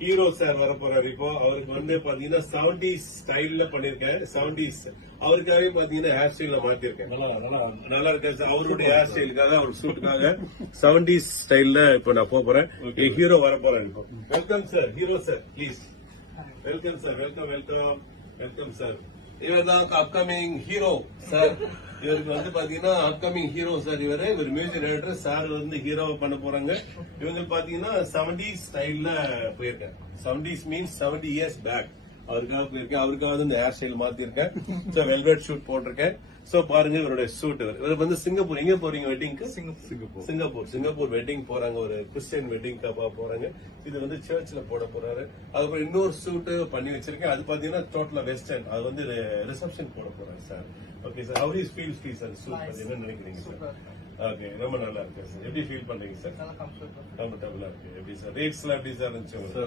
Hero sir வர போறாரு இப்போ. அவருக்கு வந்து பாத்தீங்கன்னா 70s ஸ்டைல்ல பண்ணிருக்கேன். 70s அவருக்காகவே பாத்தீங்கன்னா ஹேர் ஸ்டைல மாத்திருக்கேன். நல்லா இருக்கா சார்? அவருடைய ஹேர் ஸ்டைலுக்காக, அவர் சூட்டுக்காக 70s ஸ்டைல்ல இப்போ நான் போறேன். ஹீரோ வர போறேன் இப்போ. Welcome sir, hero sir, please. Welcome sir, welcome welcome welcome sir. இவர் தான் அப்கமிங் ஹீரோ சார். இவருக்கு வந்து பாத்தீங்கன்னா அப்கமிங் ஹீரோ சார். இவர் மியூசிக் டைரக்டர் சார் வந்து ஹீரோவை பண்ண போறாங்க. இவங்க பாத்தீங்கன்னா 70s ஸ்டைல்ல போயிருக்கேன். 70s மீன்ஸ் 70 இயர்ஸ் பேக் அவருக்காக போயிருக்கேன். அவருக்காக வந்து இந்த ஹேர் ஸ்டைல் மாத்திருக்கேன். சோ வெல்வெட் ஷூட் போட்டிருக்கேன். சோ பாருங்க இவருடைய ஷூட். இவர் வந்து சிங்கப்பூர். எங்க போறீங்க வெட்டிங்க்கு? சிங்கப்பூர் வெட்டிங் போறாங்க. ஒரு கிறிஸ்டியன் வெட்டிங் போறாங்க. இது வந்து சர்ச்ல போட போறாரு. அதுக்கப்புறம் இன்னொரு ஷூட் பண்ணி வச்சிருக்கேன். அது பாத்தீங்கன்னா டோட்டலா வெஸ்டர்ன். அது வந்து ரிசப்ஷன் போட போறாங்க sir. Okay sir, how is feel sir? Super. என்ன நினைக்கிறீங்க சார்? ஓகே, ரொம்ப நல்லா இருக்கு சார். எப்படி ஃபீல் பண்றீங்க சார்? கம்ஃபர்டபுளா இருக்கு. எப்படி சார்? ரேட்ஸ் எல்லாம் எப்படி சார் இருந்துச்சு?